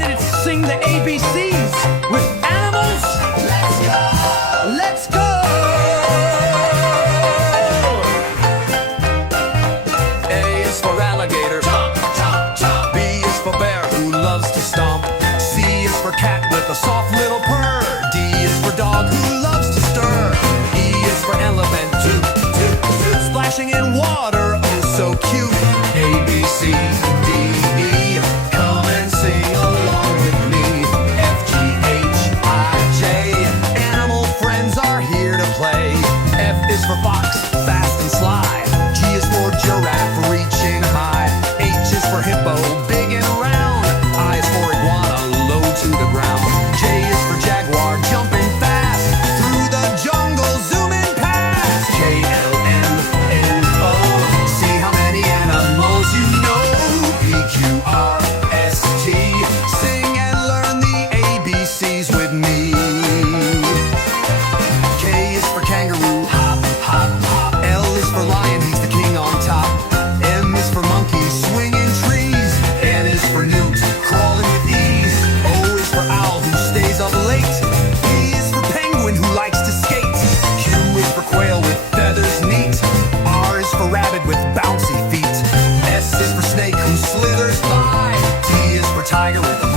ready to sing the ABCs with animals? Let's go! Let's go! A is for alligator. Chomp, chomp, chomp. B is for bear who loves to stomp. C is for cat with a soft little purr. D is for dog who loves to stir. E is for elephant, toot, toot, toot, splashing in water, oh so cute. A, B, C, D, E, come and sing along with me. F, G, H, I, J, animal friends are here to play. F is for fox, fast and sly. G is for giraffe, reaching high. H is for hippo, big and round. I is for iguana, low to the ground. J is for jaguar, jumping fast through the jungle, zooming past. K, L, M, N, O, see how many animals you know. P, Q, R, S, T, sing and learn the ABCs with me. K is for kangaroo, hop, hop, hop. L is for lion, he's the king on top. M is for monkey, swinging trees. N is for newt, crawling with ease. O is for owl, who stays up late. P is for penguin, who likes to skate. Q is for quail with feathers neat. R is for rabbit with bouncy feet. S is for snake, who slithers by. T is for tiger with a